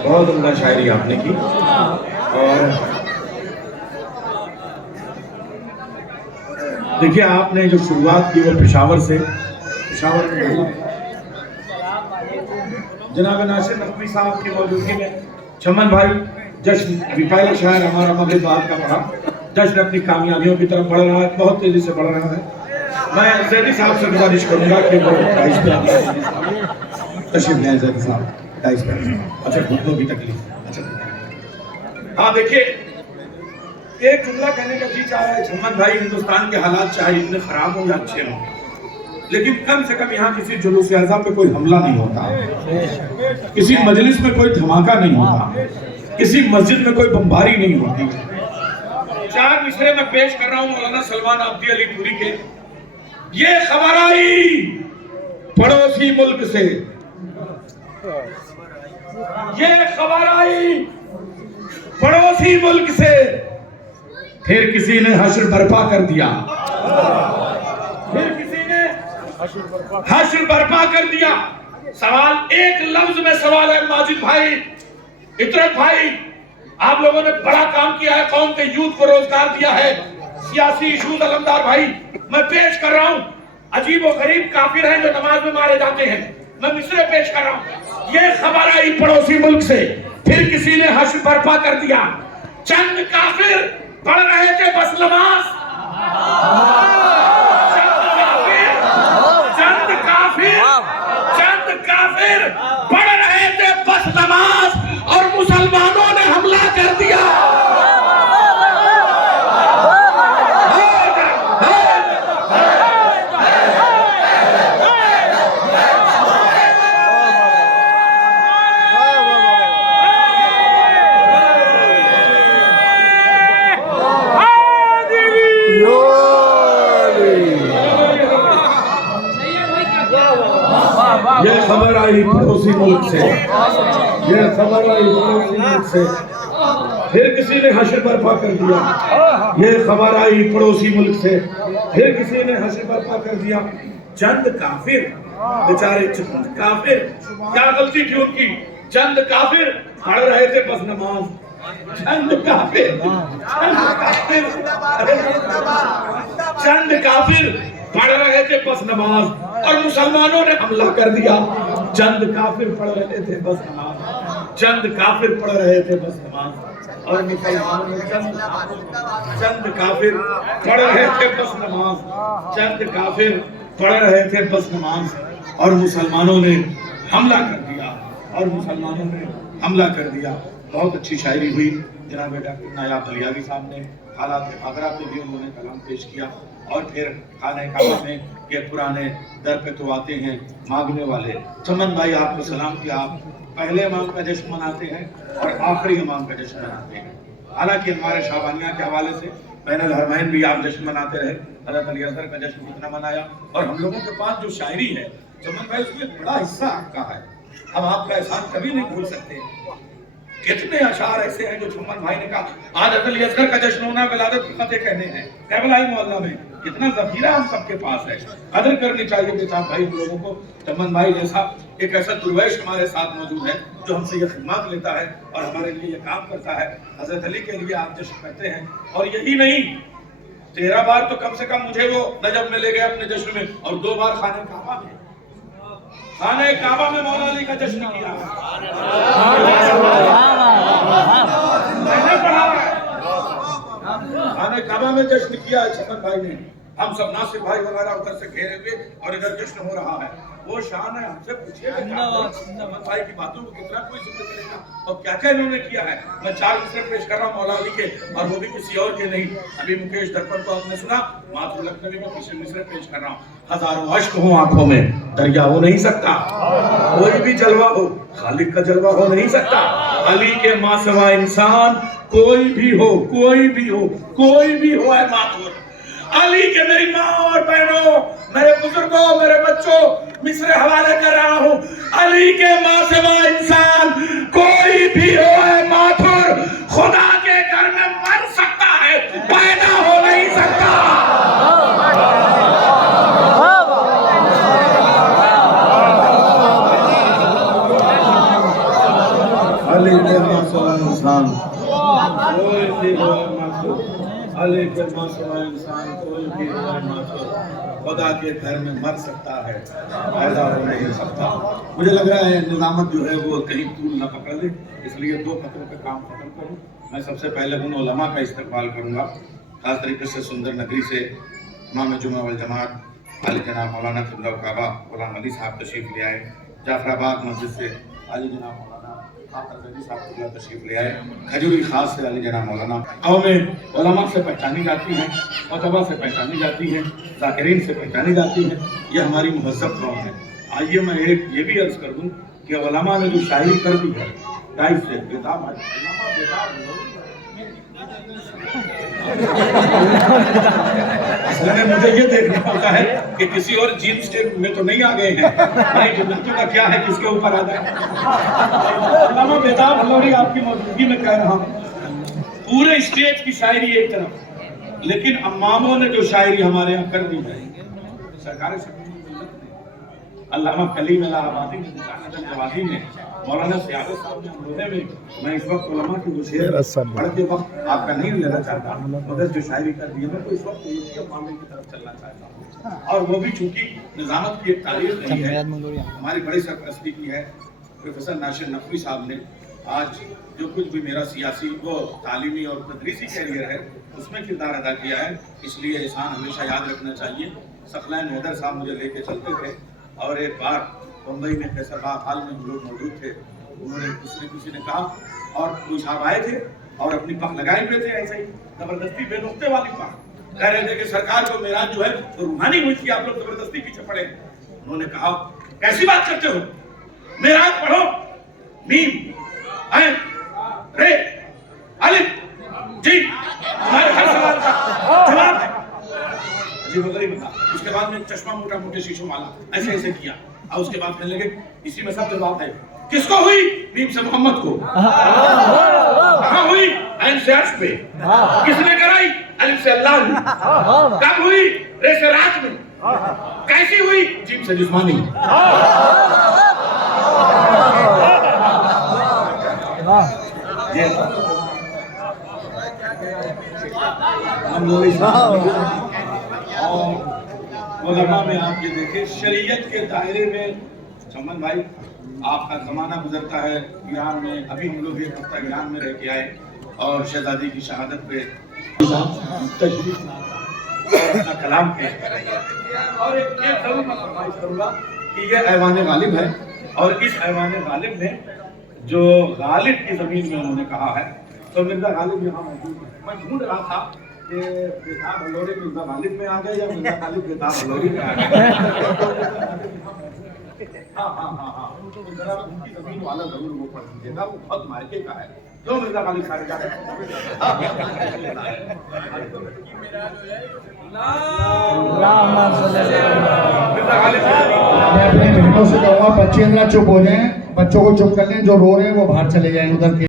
बहुत उम्दा शायरी आपने की। और देखिए आपने जो शुरुआत की वो पेशावर से, पेशावर में जनाब नासिर नकवी साहब की मौजूदगी में चमन भाई जश्न, अभी पहला शायर हमारा मगरिब बाद का पढ़ा, जश्न अपनी कामयाबियों की तरफ बढ़ रहा है, बहुत तेजी से बढ़ रहा है। मैं जैदी साहब से गुजारिश करूंगा कि वो प्राइस पे तशरीफ लें। जैदी साहब प्राइस पे, अच्छा घुटनों की तकलीफ, अच्छा हाँ देखिए एक जुमला कहने का जी चाह रहा है चमन भाई, हिंदुस्तान के हालात चाहे इतने खराब हो या अच्छे हों, लेकिन कम से कम यहाँ किसी जुलूस आज़ा पे कोई हमला नहीं होता, किसी मजलिस में कोई धमाका नहीं होता, किसी मस्जिद में कोई बमबारी नहीं होती। चार मिसरे में पेश कर रहा हूँ मौलाना सलमान अब्दी अली पुरी के। ये खबर आई पड़ोसी मुल्क से, ये खबर आई पड़ोसी मुल्क से, फिर किसी ने हश्र बर्पा कर दिया, फिर किसी ने हश्र बर्पा कर दिया। सवाल एक लफ्ज में सवाल है माजिद भाई, इतरत भाई, आप लोगों ने बड़ा काम किया है, कौम के यूथ को रोजगार दिया है, सियासी इशूज अलमदार भाई मैं पेश कर रहा हूँ। अजीब और गरीब काफिर हैं जो नमाज में मारे जाते हैं, मैं मिसरे पेश कर रहा हूँ। ये खबर आई पड़ोसी मुल्क से, फिर किसी ने हश्र बर्पा कर दिया। चंद काफिर पढ़ रहे थे बस नमाज, चंद काफिर पढ़ रहे थे बस नमाज और मुसलमानों ने हमला कर दिया। ये खबर आई पड़ोसी मुल्क से, ये खबर आई पड़ोसी मुल्क से, फिर किसी ने हश्र बर्पा कर दिया। ये खबर आई पड़ोसी मुल्क से, फिर किसी ने हश्र बर्पा कर दिया। चंद काफिर, बेचारे चंद काफिर, क्या गलती थी उनकी? चंद काफिर पढ़ रहे थे बस नमाज, चंद काफिर, चंद काफिर पढ़ रहे थे बस नमाज और मुसलमानों ने हमला कर दिया। चंद काफिर पढ़ रहे थे बस नमाज, चंद काफिर पढ़ रहे थे बस नमाज और मुसलमानों ने चंद काफिर पढ़ रहे थे बस नमाज, चंद काफिर पढ़ रहे थे बस नमाज और मुसलमानों ने हमला कर दिया, और मुसलमानों ने हमला कर दिया। बहुत अच्छी शायरी हुई जनाब डॉक्टर नायाब बलियावी साहब ने, हालात आगरा पे भी उन्होंने कलाम पेश किया। और फिर खाने काबा में ये पुराने दर पे तो आते हैं मांगने वाले। चमन भाई आपको सलाम किया, आप पहले इमाम का जश्न मनाते हैं और आखिरी इमाम का जश्न मनाते हैं। हालांकि हमारे शाबानिया के हवाले से बैनुल हरमैन भी आप जश्न मनाते रहे, हज़रत अली असगर का जश्न कितना मनाया, और हम लोगों के पास जो शायरी है चमन भाई उसमें एक बड़ा हिस्सा आपका है, हम आपका एहसान कभी नहीं भूल सकते। कितने अशार ऐसे हैं जो चमन भाई ने कहा आज अली असगर का जश्न होना विलादत की फतेह कहने हैं कैबलाई मोहल्ला में, कितना जखीरा हम सबके पास है, कदर करनी चाहिए बेचार भाई हम लोगों को। चमन भाई जैसा एक ऐसा दुर्वेश हमारे साथ मौजूद है जो हमसे ये खिदमत लेता है और हमारे लिए ये काम करता है। हजरत अली के लिए आप जश्न करते हैं, और यही नहीं 13 बार तो कम से कम मुझे वो नजफ में ले गए अपने जश्न में, और 2 बार खाने काबा में, खाने काबा में मौला अली का जश्न किया। मैंने पढ़ा खाने काबा में जश्न किया है चमन भाई ने, हम सब नासिर भाई वगैरह उधर से घेरे हुए और इधर जश्न हो रहा है। वो शान है, हमसे पूछिए चमन भाई की बातों को कितना कोई जिक्र करेगा और क्या क्या इन्होंने किया है। मैं 4 मिसरे पेश कर रहा हूँ मौला अली के, और वो भी किसी और के नहीं। अभी मुकेश दर्पण को आपने सुना, मातृ लखनवी में किसी मिसरे पेश कर रहा हूँ। हजारों अश्क हो आंखों में, दरिया हो नहीं सकता, कोई भी जलवा हो खालिक का जलवा हो नहीं सकता। अली के मासवा इंसान कोई भी हो, कोई भी हो, कोई भी हो है मातूर। अली के मेरी माँ और बहनों, मेरे बुजुर्गों, मेरे बच्चों, मिसरे हवाले कर रहा हूँ। अली के मासवा इंसान कोई भी हो है मातूर, खुदा के घर में मर सकता है, पैदा हो नहीं सकता। इंसान कोई भी हो मासूम, अली के मासूम इंसान कोई भी हो मासूम, खुदा के घर में मर सकता है, पैदा हो नहीं सकता। मुझे लग रहा है निजामत जो है वो कहीं तूल न पकड़ ले, इसलिए 2 खतरों पे काम खत्म करूं। मैं सबसे पहले उन उलमा का इस्तेमाल करूंगा, खास तरीके से सुंदर नगरी से इमाम जुमा वल जमात आली जनाब मौलाना क़िबला काबा गुलाम अली साहब तशरीफ ले आए। जाफराबाद मस्जिद से आली जनाब मौलाना साहब तशरीफ ले आए। खजूरी खास से आली जनाब मौलाना। कौमें उलमा से पहचानी जाती हैं, मतबा से पहचानी जाती हैं, ज़ाकिरीन से पहचानी जाती हैं। ये हमारी मुहज़्ज़ब कौम है। आइए मैं एक ये भी अर्ज़ कर दूँ कि उलमा ने जो शायरी कर दी है टाइप से बेताब है, असल में मुझे ये देखना होता है कि किसी और जीन्स के में तो नहीं आ गए हैं भाई, जन्नतों का क्या है किसके ऊपर आ जाए। अल्लामा बेताब हलौरी आपकी मौजूदगी में कह रहा हूँ, पूरे स्टेज की शायरी एक तरफ, लेकिन अम्मामों ने जो शायरी हमारे यहाँ कर दी है सरकार से, अल्लामा कलीम इलाहाबादी ने, जवादी ने, मौलाना सियादत साहब ने, अमरोहे में। मैं इस वक्त उलमा की वो शेर पढ़ते वक्त आपका नहीं लेना चाहता, मगर जो शायरी कर दी है मैं तो इस वक्त एक मामले की तरफ चलना चाहता हूँ, और वो भी चूंकि निजामत की एक तारीफ नहीं है, हमारी बड़ी सरपरस्ती की है। प्रोफेसर नासिर नकवी साहब ने आज जो कुछ भी मेरा सियासी वो तालीमी और तदरीसी कैरियर है उसमें किरदार अदा किया है, इसलिए एहसान हमेशा याद रखना चाहिए। सखलैन हैदर साहब मुझे लेके चलते थे, और एक बार मुंबई में कैसरबाग हाल में हम लोग मौजूद थे, उन्होंने किसी ने कहा, और कोई साहब आए थे और अपनी पख लगाए हुए थे, ऐसे ही जबरदस्ती बेनुक्ते वाली पख, कह रहे थे कि सरकार को मेराज जो है तो रूहानी हुई थी, आप लोग जबरदस्ती पीछे पड़े। उन्होंने कहा कैसी बात करते हो, मेराज पढ़ो, मीम ऐन रे अलिफ जीम, तुम्हारे हर सवाल का जवाब है। उसके बाद में चश्मा मोटा मोटे शीशों वाला ऐसे ऐसे किया, और उसके बाद कहने लगे इसी में सब जवाब है। किसको हुई? मीम से मोहम्मद को। कहाँ हुई? ऐन से अर्श पे। किसने कराई? अलिफ से अल्लाह ने। कब हुई? रे से रात में। कैसी हुई? जीम से जिस्मानी। और उलमा में आप ये देखें शरीयत के दायरे में, चमन भाई आपका ज़माना गुजरता है ईरान में, अभी हम लोग एक हफ्ता ईरान में रह के आए और शहजादी की शहादत पे तशरीफ अपना कलाम पेश करेंगे। और एक ये जरूर मैं फरमाइश करूँगा कि ये ऐवान गालिब है, और इस ऐवान गालिब में जो गालिब की ज़मीन में उन्होंने कहा है, तो मिर्ज़ा गालिब यहाँ मौजूद है। मैं ढूंढ रहा था कि बेताब हलौरी मिर्ज़ा गालिब में आ गए या मिर्ज़ा गालिब बेताब हलौरी में आ गए। हाँ, जरा उनकी ज़मीन वाला जरूर वो पढ़ लीजिएगा, वो बहुत मायके का है। जो मिर्ज़ा गालिब सारे जाते हैं मैं अपने बहनों से कहूँगा बच्चे जरा चुप हो जाएं, बच्चों को चुप कर लें, जो रो रहे हैं वो बाहर चले जाएं उधर के।